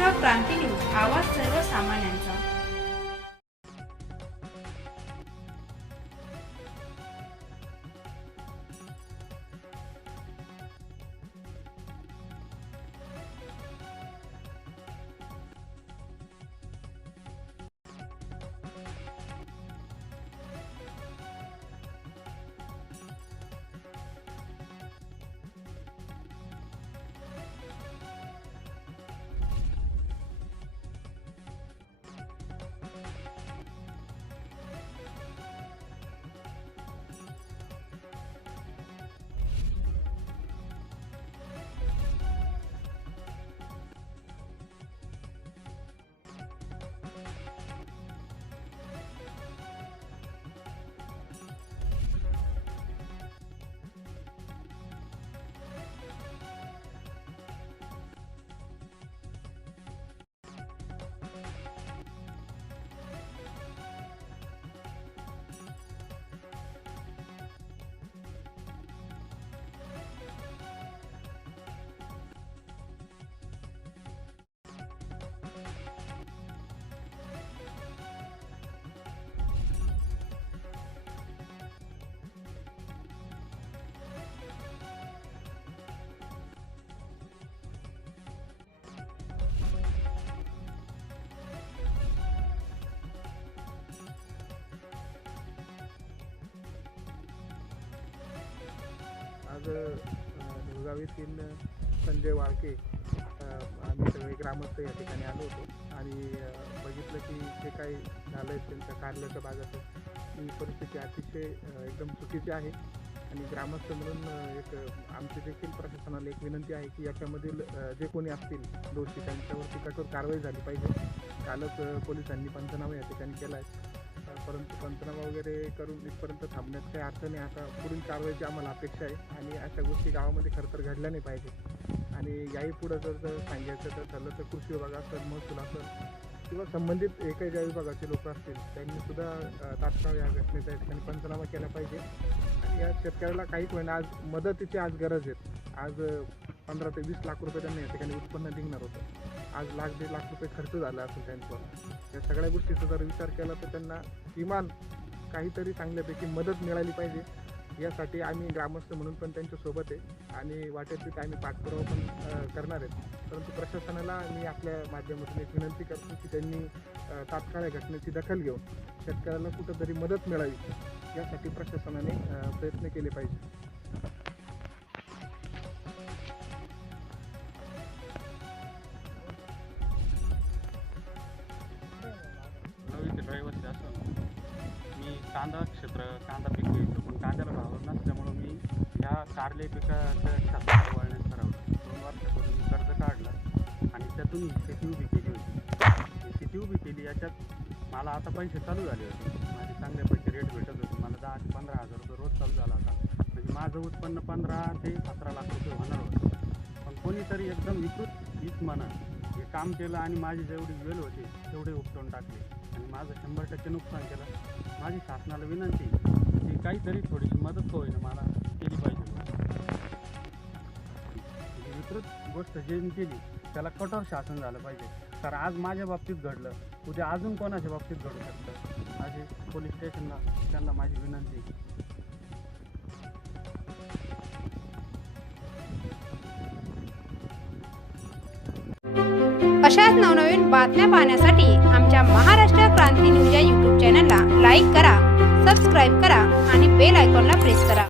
महाराष्ट्र क्रांती news, आवाज सर्वसामान्यांचा। आज दुर्गाव येथील संजय वाळके आम्ही सगळे ग्रामस्थ या ठिकाणी आलो होतो आणि बघितलं की जे काही झालं आहे त्यांच्या कारल्याच्या भागात ही परिस्थिती अतिशय एकदम चुकीची आहे आणि ग्रामस्थ म्हणून एक आमची देखील प्रशासनाला एक विनंती आहे की याच्यामधील जे कोणी असतील दोषी त्यांच्यावरती कठोर कारवाई झाली पाहिजे। कालच पोलिसांनी पंचनामा या ठिकाणी केला आहे, परंतु पंचनामा वगैरे करून इथपर्यंत थांबण्यात काही अर्थ नाही। आता पुढील कारवाईची आम्हाला अपेक्षा आहे आणि अशा गोष्टी गावामध्ये खरं तर घडल्या नाही पाहिजे आणि याही पुढं जर सांगायचं तर ठरलं तर कृषी विभाग असेल, महसूल असेल किंवा संबंधित एकही ज्या विभागाचे लोक असतील त्यांनीसुद्धा तात्काळ या घटनेचा या ठिकाणी पंचनामा केला पाहिजे आणि या शेतकऱ्याला काहीच होईना आज मदतीची आज गरज आहे। आज 15 ते 20 लाख रुपये त्यांना या ठिकाणी उत्पन्न निघणार होतं, आज लाख 1.5 लाख रुपये खर्च झाला असेल त्यांचा। या सगळ्या गोष्टीचा जर विचार केला तर त्यांना किमान काहीतरी चांगल्यापैकी मदत मिळाली पाहिजे। यासाठी आम्ही ग्रामस्थ म्हणून पण त्यांच्यासोबत आहे आणि वाटेल तिथे आम्ही पाठपुरावा पण करणार आहेत, परंतु प्रशासनाला मी आपल्या माध्यमातून एक विनंती करतो की त्यांनी तात्काळ घटनेची दखल घेऊन शेतकऱ्याला कुठंतरी मदत मिळावी यासाठी प्रशासनाने प्रयत्न केले पाहिजे। ड्रायव्हरचे असं मी कांदा पीक घ्यायचो, पण कांद्याला भाव नसल्यामुळं मी ह्या कारले पिकाच्या क्षेत्रात वळण्यास ठरवलं। 2 वर्षापूर्वी मी कर्ज काढलं आणि त्यातून शेती उभी केली होती। शेती उभी केली याच्यात मला आता पैसे चालू झाले होते, माझे चांगल्यापैकी रेट भेटत होते, मला 10 ते 15 हजार रुपये रोज चालू झाला होता, म्हणजे माझं उत्पन्न 15 ते 17 लाख रुपये होणार होतं। पण कोणीतरी एकदम विकृत म्हणा हे काम केलं आणि माझी जेवढी वेळ होती तेवढे उपटून टाकले आणि माझं 100% नुकसान केलं। माझी शासनाला विनंती की काहीतरी थोडीशी मदत होईना मला केली पाहिजे। विकृत गोष्ट जे केली त्याला कठोर शासन झालं पाहिजे, तर आज माझ्या बाबतीत घडलं, उद्या अजून कोणाच्या बाबतीत घडू शकतं। माझी पोलीस स्टेशनला त्यांना माझी विनंती। अशाच नवनवीन बातम्या पाहण्यासाठी आमच्या महाराष्ट्र क्रांती न्यूज या YouTube चॅनलला लाईक करा, सबस्क्राईब करा आणि बेल आयकॉनला प्रेस करा।